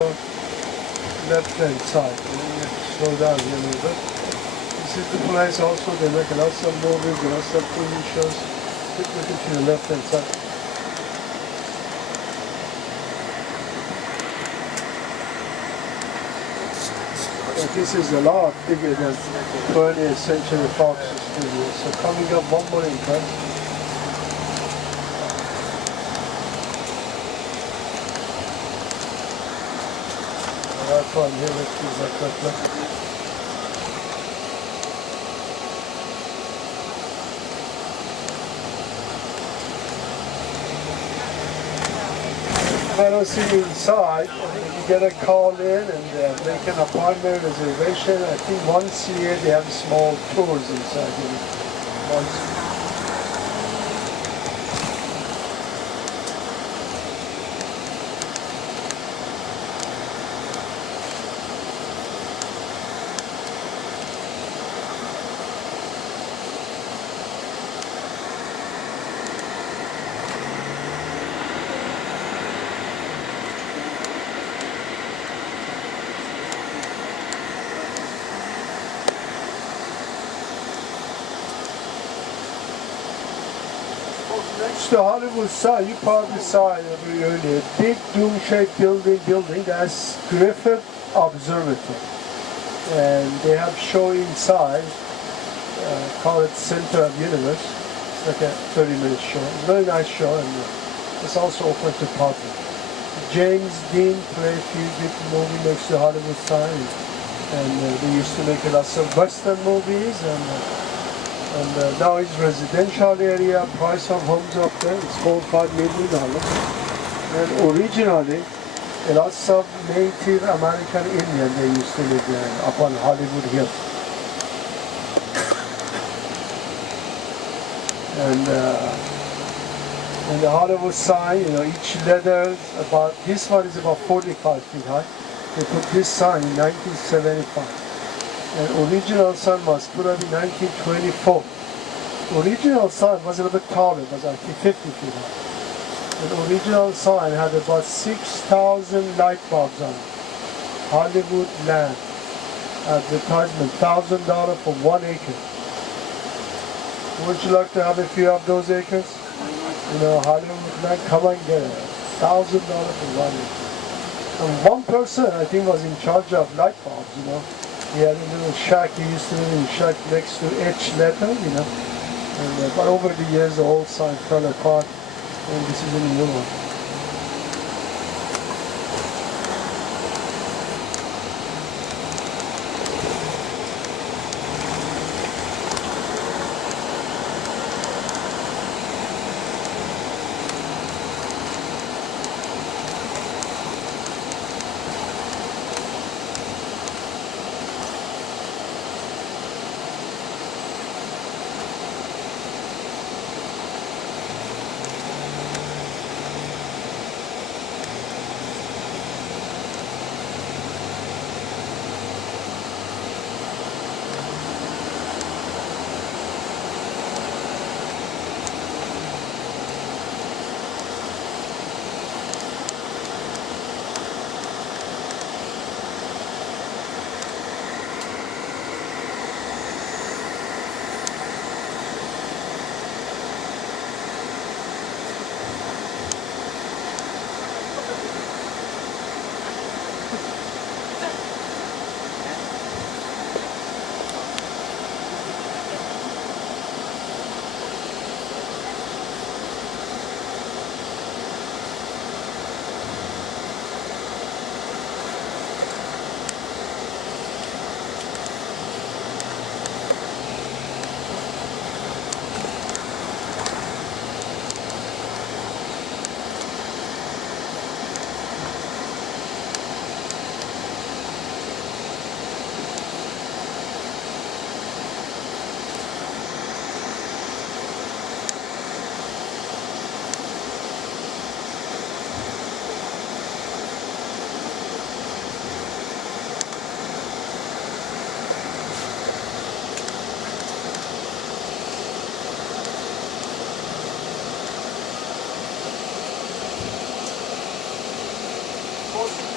left hand side. Slow down here a little bit. This is the place also they make lots of movies, lots of TV shows. Take a look to the left hand side. But this is a lot bigger than 20th Century Fox studio. So coming up one more impress. That's one here, let's do that. If I don't see you inside, you get a call in and make an appointment reservation. I think once a year they have small tours inside. Once. Next to Hollywood sign, you probably saw it earlier. Big dome-shaped building. That's Griffith Observatory, and they have show inside. Call it Center of Universe. It's like a 30-minute show. It's a very nice show, and it's also open to public. James Dean played a few big movies next to Hollywood sign, and they used to make lots of Western movies and now it's residential area. Price of homes up there is called $5 million. And originally, lots of Native American Indian they used to live there up on Hollywood Hill. And the Hollywood sign, each letter about this one is about 45 feet high. They put this sign in 1975. And original sign was put up in 1924. Original sign was a little bit taller, it was actually 50 feet high. The original sign had about 6,000 light bulbs on it. Hollywood land. Advertisement, $1,000 for 1 acre. Would you like to have a few of those acres? Hollywood land, come and get it. $1,000 for 1 acre. And one person, I think, was in charge of light bulbs, He had a little shack, he used to live in a shack next to each letter, but over the years the old sign fell apart, and this is a new one.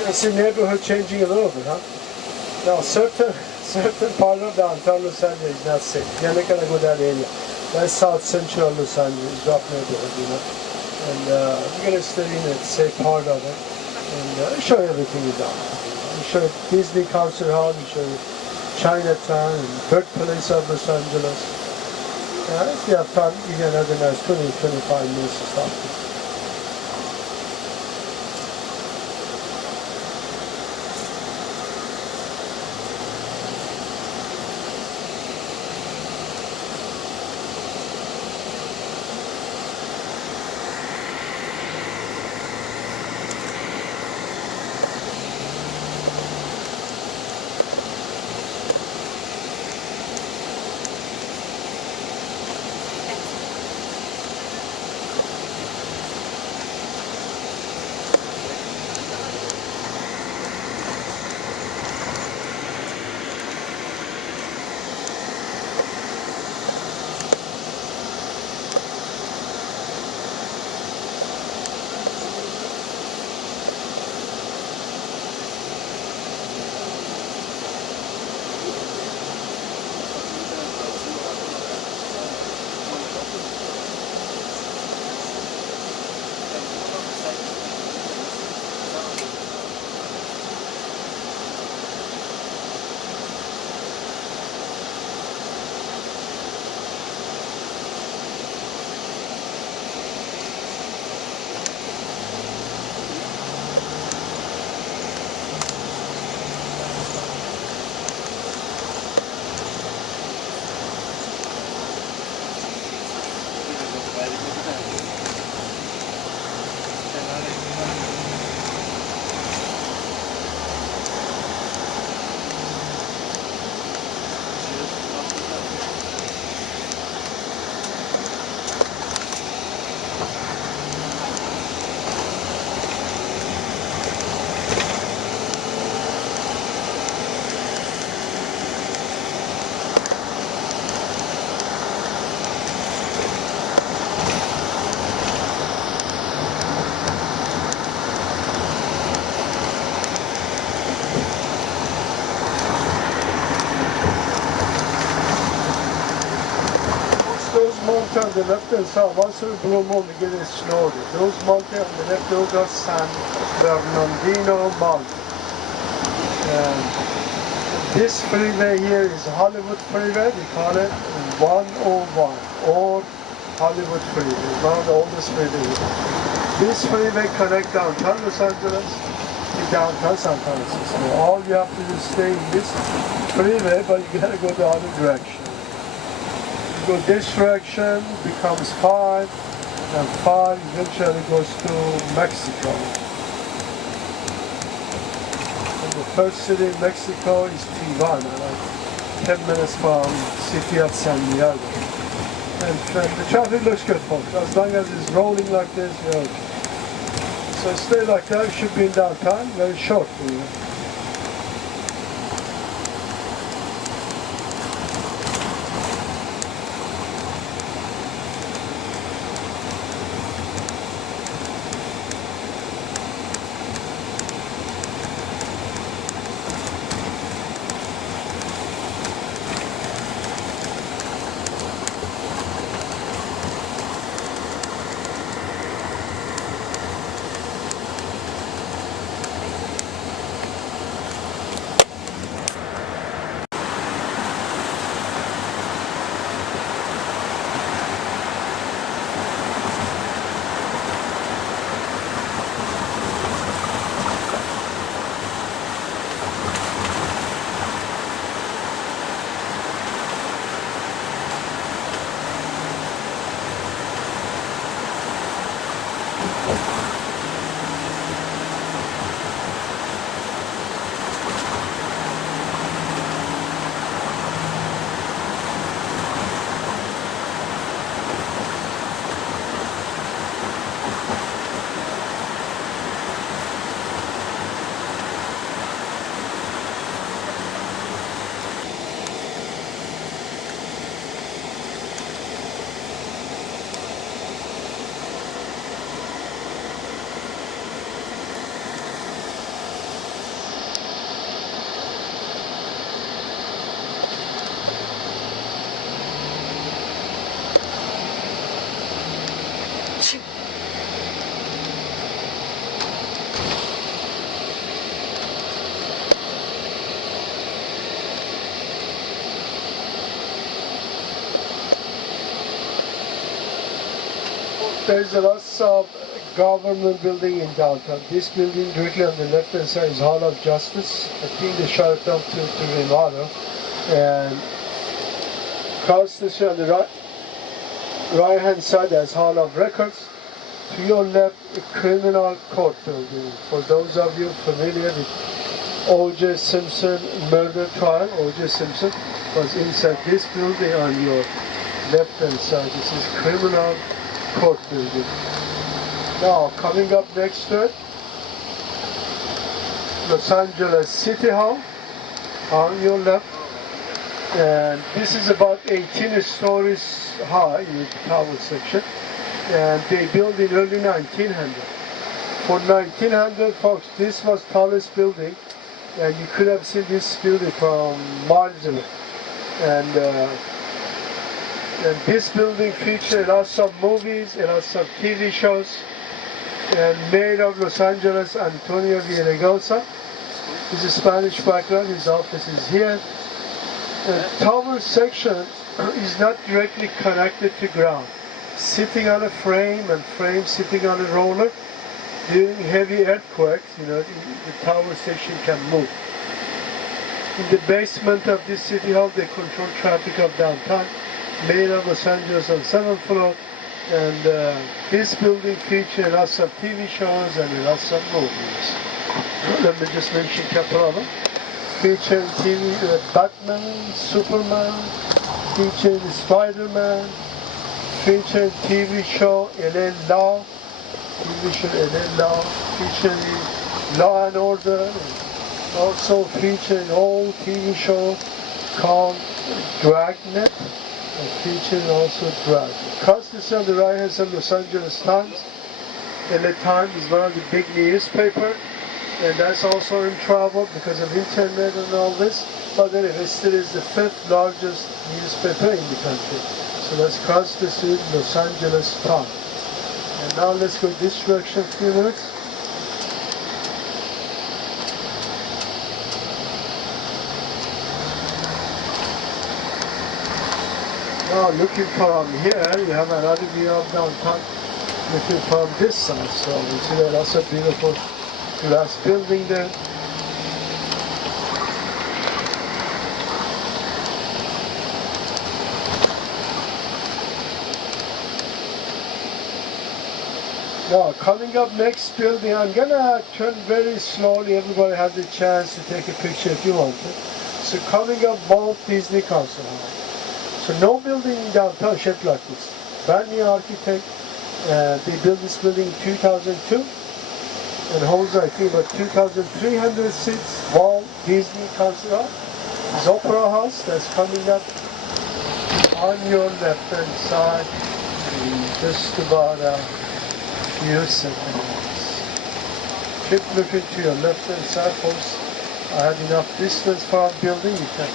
You see neighborhood changing a little bit, huh? Now certain part of downtown Los Angeles is not safe. You're not gonna go that area. That's South Central Los Angeles, rough neighborhood, you know. And we're gonna stay in a safe part of it and show you everything is down. We show you Disney Concert Hall, we show you Chinatown and birthplace of Los Angeles. If you have time, you can have a nice 20-25 minutes to stop. On the left hand side, once in a blue moon, we get it snowed. Those mountains on the left, those are San Bernardino Mountain. And this freeway here is Hollywood Freeway. We call it 101 or Hollywood Freeway. It's one of the oldest freeways. This freeway connects downtown Los Angeles to downtown San Francisco. All you have to do is stay in this freeway, but you gotta go the other direction. Go this direction, becomes 5, and 5 eventually goes to Mexico. And the first city in Mexico is Tijuana, like 10 minutes from city of San Diego. And the traffic looks good, folks. As long as it's rolling like this, you're okay. So stay like that. You should be in downtown, very short for you. there's a lot of government building in downtown. This building directly on the left hand side is Hall of Justice. I think they shut it down to remodel. And across the street on the right hand side there's Hall of Records. To your left, a criminal court building. For those of you familiar with O.J. Simpson murder trial, O.J. Simpson was inside this building on your left hand side. This is criminal court building. Now, coming up next to it, Los Angeles City Hall on your left. And this is about 18 stories high in the tower section. And they built in early 1900. For 1900, folks, this was tallest building. And you could have seen this building from miles away. And this building featured lots of movies, lots of TV shows. And Mayor of Los Angeles, Antonio Villaraigosa, is a Spanish background. His office is here. The tower section is not directly connected to ground. Sitting on a frame and frame sitting on a roller, during heavy earthquakes, the tower section can move. In the basement of this city hall, they control traffic of downtown. Mayor of Los Angeles on 7th floor. And this building features lots of TV shows and lots of movies. Let me just mention a couple of them. Featuring TV, Batman, Superman, featuring Spider-Man, featuring TV show LA Law, featuring Law and Order, also featuring an old TV show called Dragnet, and featuring also Dragnet. Across the street on the right hand side, Los Angeles Times. LA Times is one of the big newspapers, and that's also in trouble because of internet and all this. But anyway, still is the 5th largest newspaper in the country. So let's cross the street, Los Angeles Times. And now let's go this direction a few minutes. Now looking from here, you have another view of downtown. Looking from this side, so we see there lots of beautiful glass building there. Now, coming up next building, I'm gonna turn very slowly. Everybody has a chance to take a picture if you want to. So coming up, Walt Disney Concert Hall. So no building in downtown shaped like this. Brand new architect. They built this building in 2002 and holds, I think, about 2,300 seats. Walt Disney Concert Hall. This Opera House that's coming up on your left-hand side in just about a few seconds. Keep looking to your left-hand side, folks. I have enough distance for our building. You can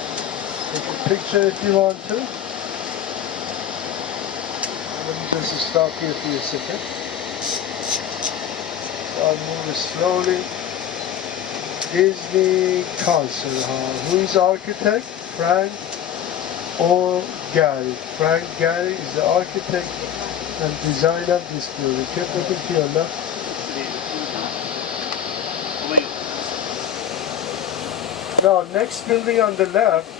take a picture if you want to. Let me just stop here for a second. I'll move slowly. Disney Concert Hall. Who is the architect? Frank Gehry. Frank Gehry is the architect and designer of this building. Keep looking to your left. Now, next building on the left,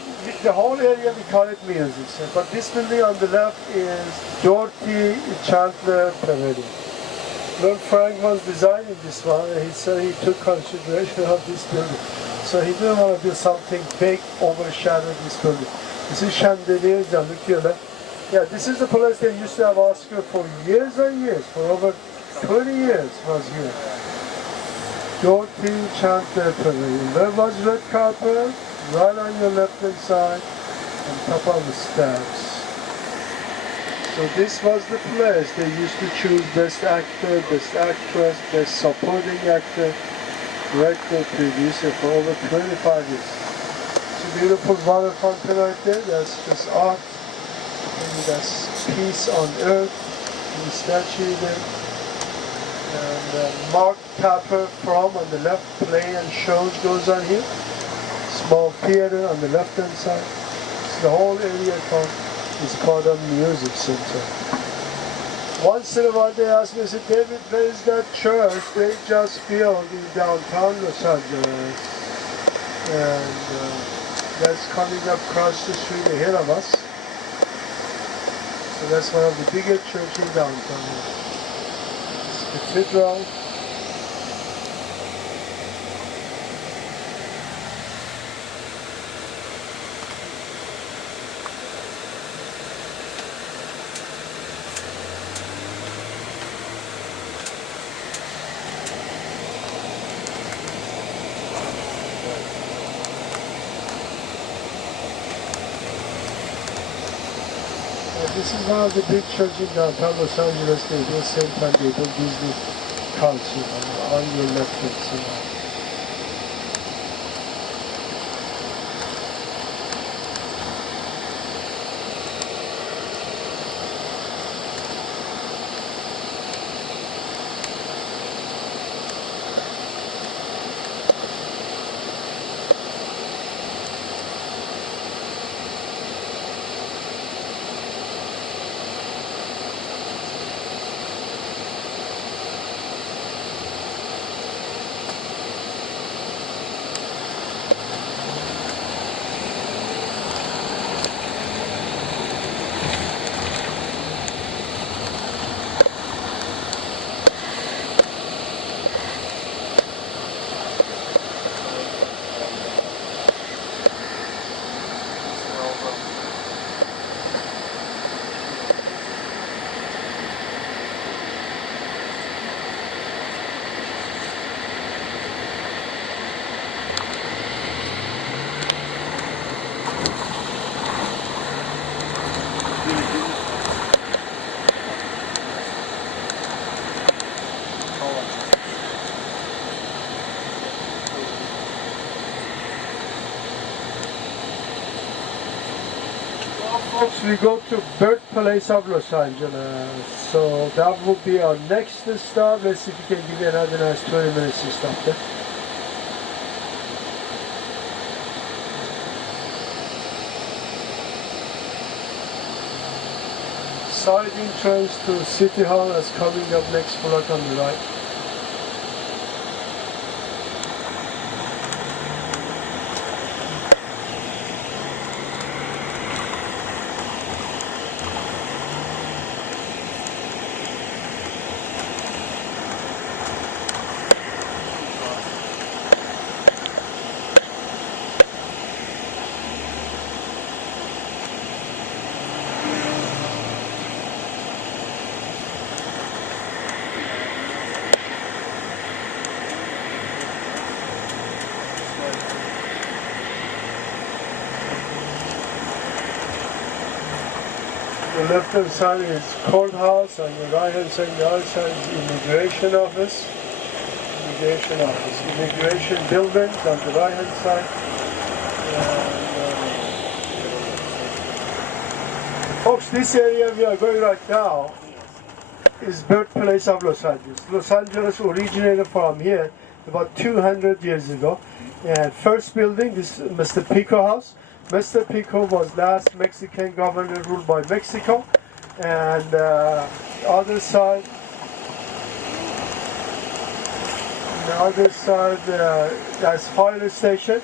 the whole area we call it music, but this building on the left is Dorothy Chandler Pavilion. Lord Frank was designing this one, and he said he took consideration of this building. So he didn't want to do something big, overshadow this building. This is chandelier, look to your left. Yeah, this is the place they used to have Oscar for years and years, for over 20 years was here. Dorothy Chandler Pavilion. There was red carpet, right on your left-hand side, on top of the steps. So this was the place. They used to choose best actor, best actress, best supporting actor, director, producer for over 25 years. It's a beautiful water fountain right there. That's just art. And that's peace on earth. And the statue there. And Mark Tapper from on the left, play and shows goes on here. Small theater on the left-hand side. So the whole area is part of Music Center. Once in a while they ask me, say, David, where is that church they just built in downtown Los Angeles? And that's coming up across the street ahead of us. So that's one of the biggest churches in downtown. It's cathedral. This is one of the big churches in downtown Los Angeles. They do the same time they do Disney Council on your left hand side. Folks, we go to birthplace of Los Angeles, so that will be our next stop. Let's see if we can give you another nice 20 minutes to stop there. Side entrance to City Hall is coming up next block on the right. The left hand side is courthouse, on your right hand side, the other side is immigration office. Immigration buildings on the right hand side. And, folks, this area we are going right now is birthplace of Los Angeles. Los Angeles originated from here about 200 years ago. And first building, this is Mr. Pico House. Mr. Pico was last Mexican governor ruled by Mexico, and other side, that's fire station.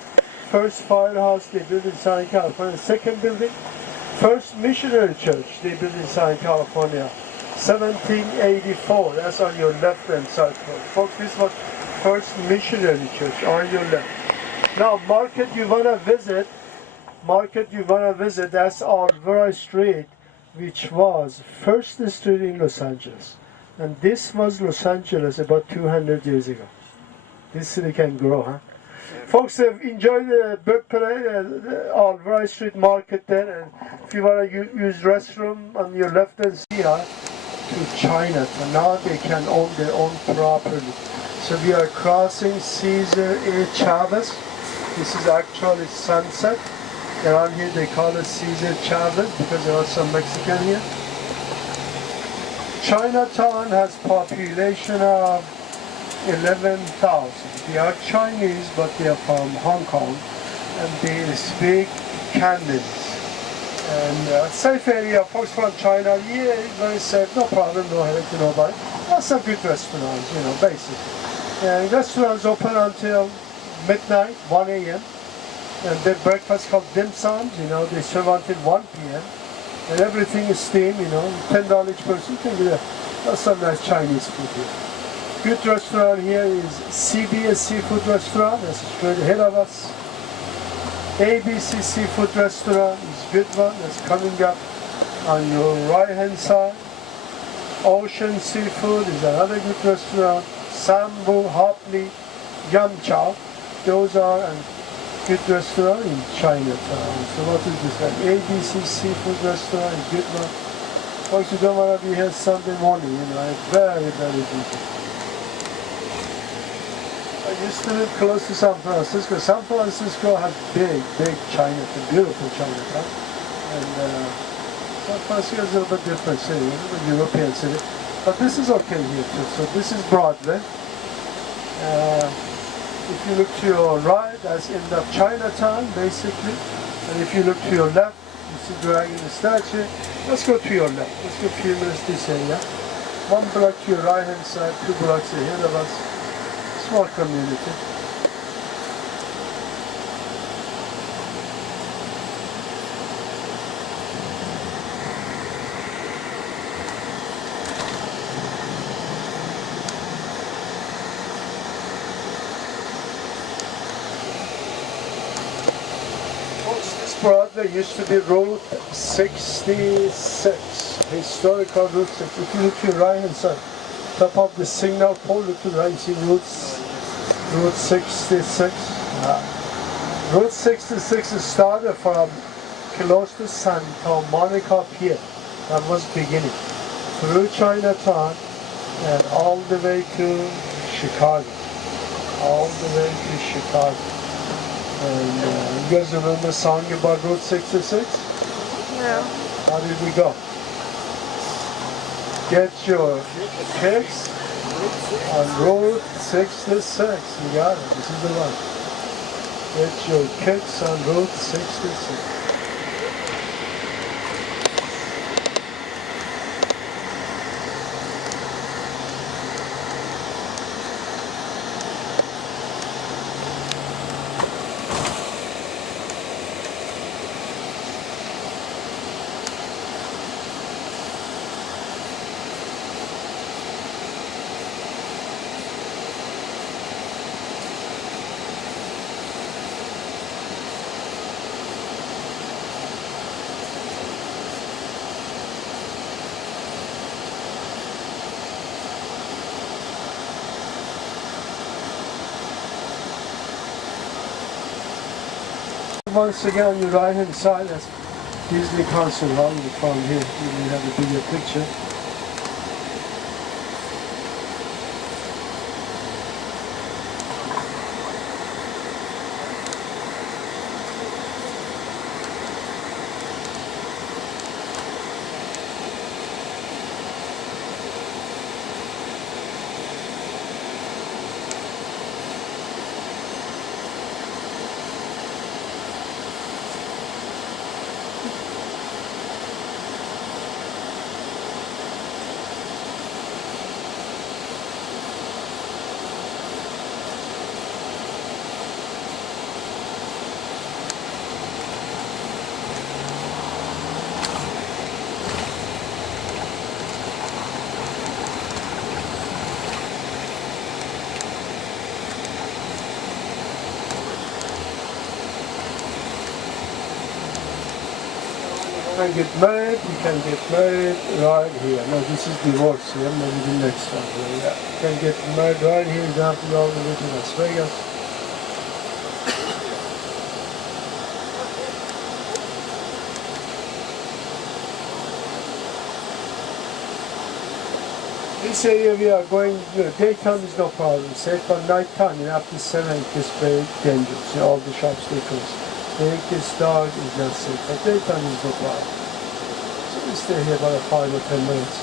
First firehouse they built in Southern California. Second building, first missionary church they built in Southern California, 1784. That's on your left hand side, folks. This was first missionary church on your left. Now, market you wanna visit, that's Alvaro Street, which was first street in Los Angeles. And this was Los Angeles about 200 years ago. This city can grow, huh? Folks, enjoy the Alvaro Street market there. And if you want to use restroom on your left hand side to Chinatown, now they can own their own property. So we are crossing Cesar A. Chavez. This is actually Sunset. Around here they call it Cesar Chavez because there are some Mexican here. Chinatown has population of 11,000. They are Chinese, but they are from Hong Kong, and they speak Cantonese. And safe area, folks from China, yeah, very safe, no problem, no headache to nobody. That's a good restaurant, basically. And restaurants open until midnight, 1 a.m. And their breakfast called dim sum, they serve until 1 p.m. And everything is steamed, $10 each person. That's some nice Chinese food here. Good restaurant here is CBS Seafood Restaurant, that's straight ahead of us. ABC Seafood Restaurant is a good one, that's coming up on your right hand side. Ocean Seafood is another good restaurant. Sambu, Hopley, Yum Chow, those are a good restaurant in Chinatown. So what is this one? ABC Seafood Restaurant is a good one. Folks, you don't want to be here Sunday morning, it's very, very busy. I used to live close to San Francisco. San Francisco has big Chinatown, beautiful Chinatown. And San Francisco is a little bit different city, a little bit European city. But this is okay here too. So this is Broadway. If you look to your right, that's end of Chinatown, basically. And if you look to your left, you see Dragon the statue. Let's go to your left. Let's go a few minutes this area. 1 block to your right hand side, 2 blocks ahead of us. Small community. This Broadway used to be Route 66, historical Route 6. If you look to your right hand side, top of the signal pole, look to the right, you see Route 66. Route 66 started from close to Santa Monica Pier. That was beginning. Through Chinatown and all the way to Chicago. All the way to Chicago. And you guys remember the song about Route 66? No. How did we go? Get your kicks on Route 66. You got it. This is the one. Get your kicks on Route 66. Once again on your right hand side, that's Disney Concert Hall. You found here, you have a bigger picture. You can get married right here. No, this is divorce here, maybe the next one. Yeah. You can get married right here, you don't have to go all the way to Las Vegas. This area we are going, daytime is no problem. Say for nighttime, after 7 it's very dangerous. All the shops they close. This dog is not safe, but daytime is no problem. So we stay here about 5 or 10 minutes.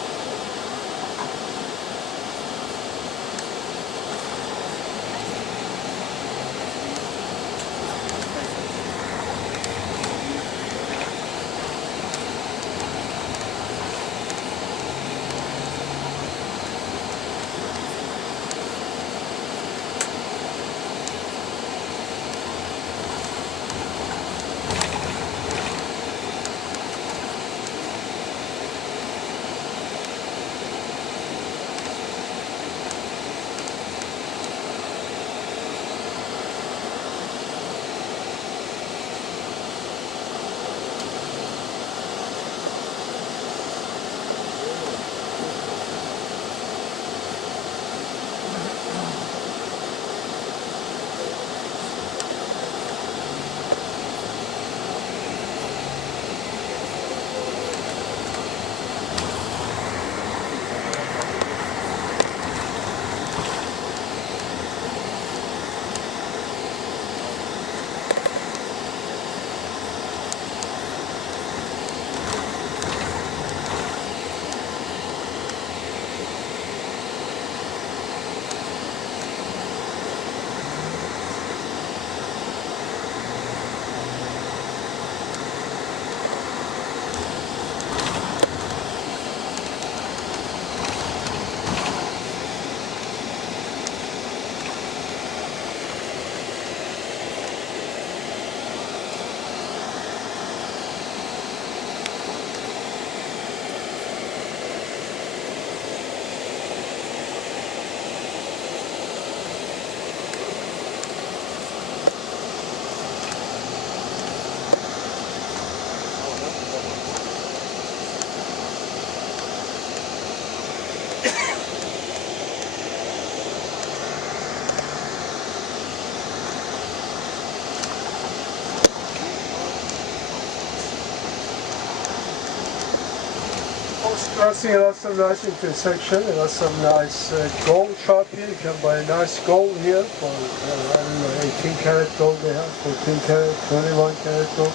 Crossing, it has some nice intersection. It has some nice gold shop here. You can buy nice gold here for, I don't know, 18 karat gold they have, 14 karat, 21 karat gold.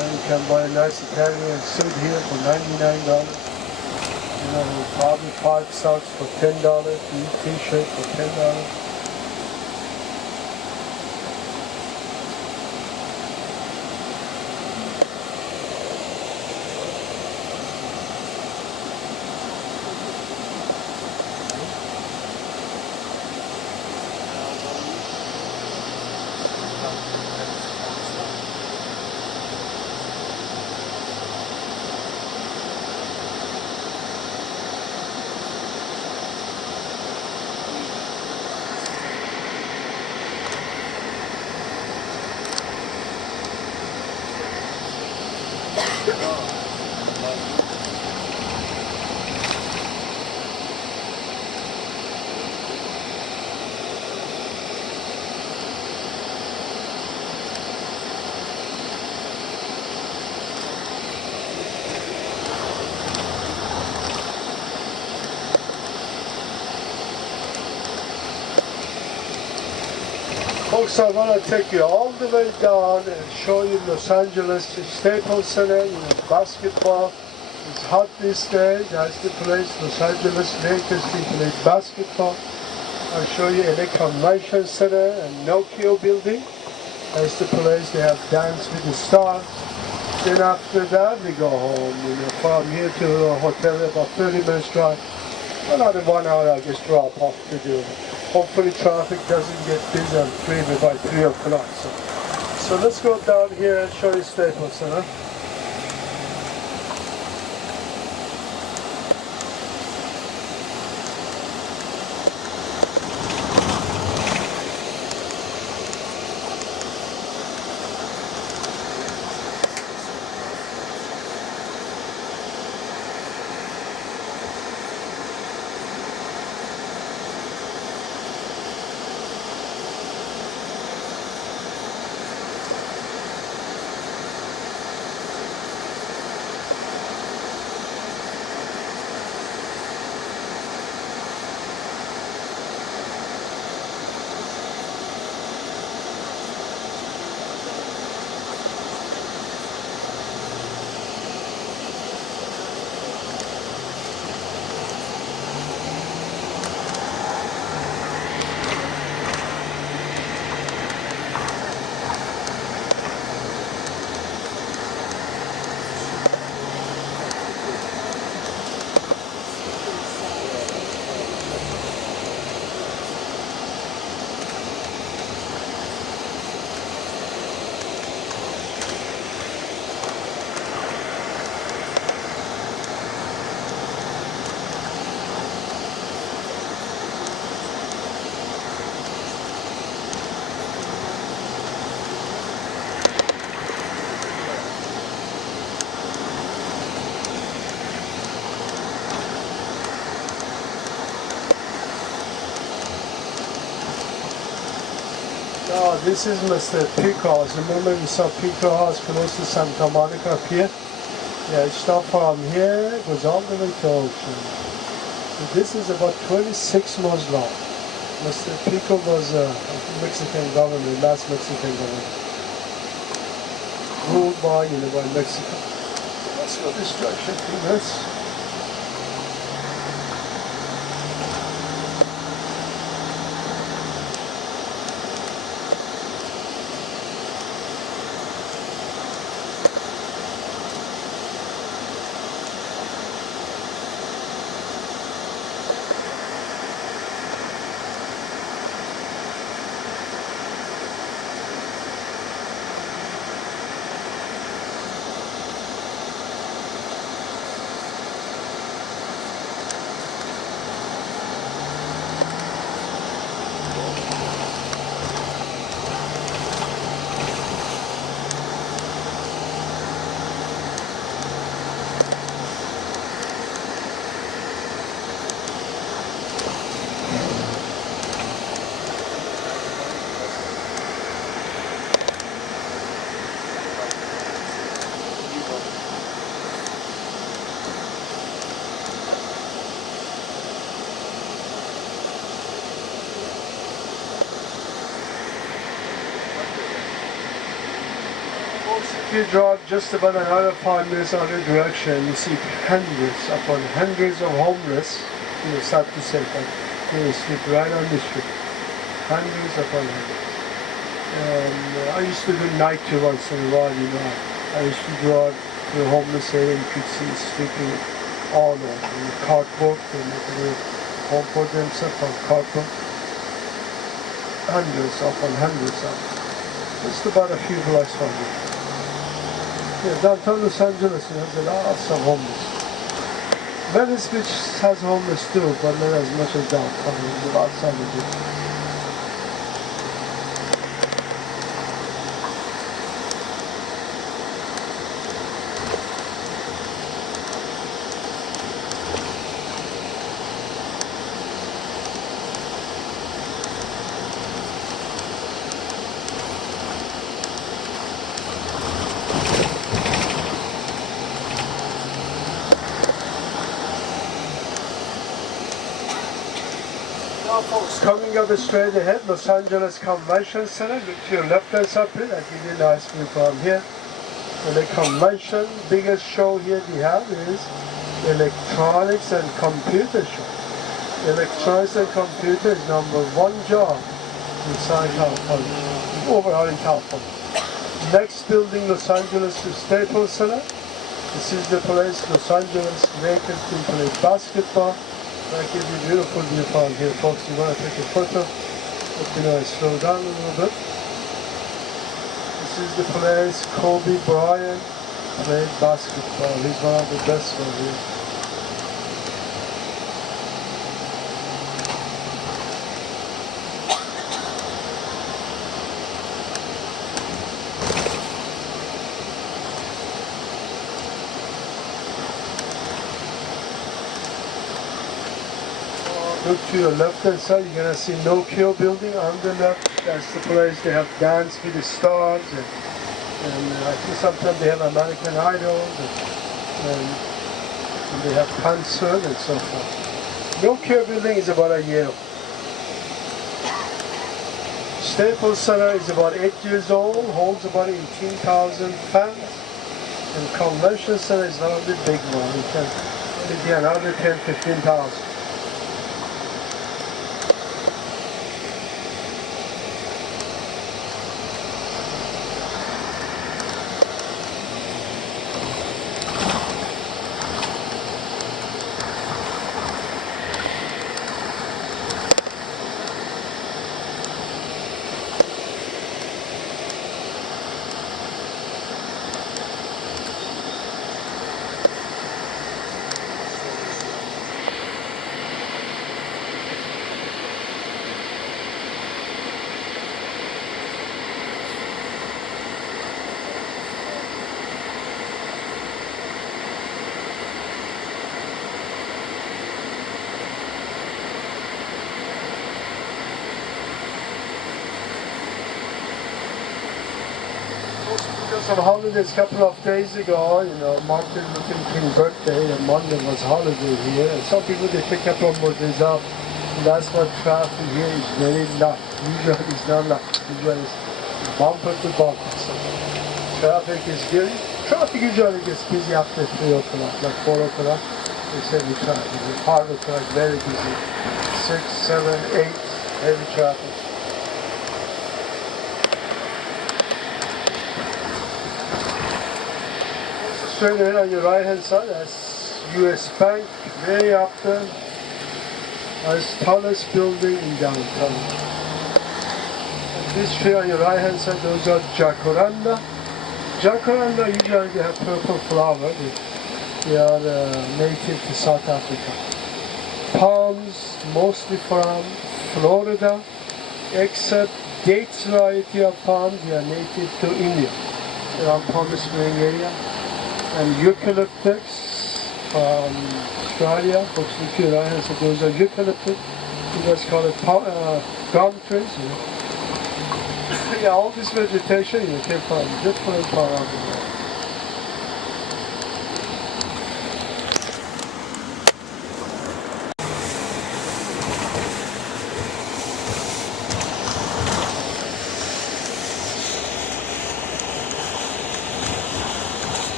And you can buy a nice Italian suit here for $99. You know, probably 5 socks for $10, t-shirt for $10. Folks, I want to take you all the way down and show you Los Angeles Staples Center. You know, basketball is hot these days. That's the place. Los Angeles Lakers team plays basketball. I'll show you LA Convention Center and Nokia building. That's the place they have Dance with the Stars. Then after that, we go home. You know, from here to the hotel, about 30 minutes drive. Another 1 hour, I guess, drop off to do. Hopefully traffic doesn't get busy on freeway by 3 o'clock. So let's go down here and show you Staples Center. Oh, this is Mr. Pico House. Remember we saw Pico House close to Santa Monica up here? Yeah, it stopped from here, it goes all the way to Ocean. So this is about 26 miles long. Mr. Pico was Mexican government, last Mexican government. Ruled by, by Mexico. Let's go this direction, 2 minutes. If you drive just about another 5 minutes other direction, you see hundreds upon hundreds of homeless, start to say that they sleep right on the street. Hundreds upon hundreds. And I used to do night too once in a while. I used to drive to the homeless area, you could see sleeping all over. In the cardboard, they make a little home for themselves on cardboard. Hundreds upon hundreds of them. Just about a few blocks from here. Yeah, downtown Los Angeles has a lot of homeless. Venice Beach has homeless too, but not as much as downtown. It's outside of it. Now folks, coming up straight ahead, Los Angeles Convention Center. Look to your left hand side, please. I'll give you a nice view from here. And the convention, biggest show here we have is electronics and computer show. Electronics and computer is #1 job inside California, overall in California. Next building, Los Angeles Staples Center. This is the place Los Angeles Lakers can play basketball. I give you a beautiful view from here, folks. You want to take a photo? I slow down a little bit. This is the place Kobe Bryant played basketball. He's one of the best ones here. Look to your left hand side, you're going to see Nokia building on the left. That's the place they have Dance with the Stars, and I think sometimes they have American Idol, and they have concert and so forth. Nokia building is about a year old. Staples Center is about 8 years old, holds about 18,000 fans. And Convention Center is not the big one. It can be another 10, 15,000. Some holidays a couple of days ago, Martin Luther King's birthday, and Monday was holiday here. And some people, they take a couple of more days off. And that's why traffic here is very light. Usually it's not light. Usually it's bumper to bumper. So traffic is good. Traffic usually gets busy after 3 o'clock, like 4 o'clock. It's heavy traffic. 5 o'clock, very busy. 6, 7, 8, heavy traffic. Straight ahead on your right hand side, that's US Bank, way up there. That's the tallest building in downtown. And this tree on your right hand side, those are jacaranda. Jacaranda usually they have purple flower. They are native to South Africa. Palms, mostly from Florida, except dates variety of palms, they are native to India, around Palm Springs area. And eucalyptus from Australia, folks look here, right? So those are eucalyptus. You guys call it gum trees. Yeah, all this vegetation you came from different part of the world.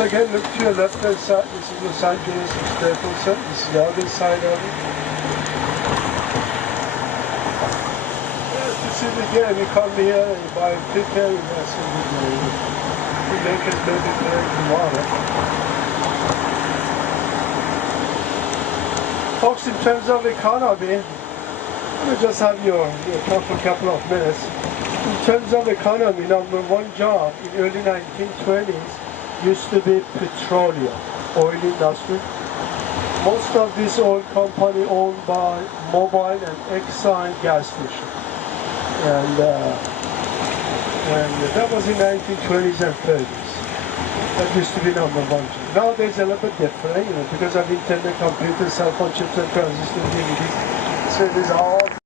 again, look to your left-hand side. This is Los Angeles Stapleton. This is the other side of it. This is again, you come here and you buy a ticket, and that's a good way. You make it maybe there tomorrow. Folks, in terms of economy, let me just have your talk for a couple of minutes. In terms of economy, number one job in early 1920s used to be petroleum, oil industry. Most of this oil company owned by Mobil and Exxon gas station. And that was in 1920s and 30s. That used to be number one job. Nowadays a little bit different, because of internet, computer, cell phone chips and transistors, DVDs. So it is all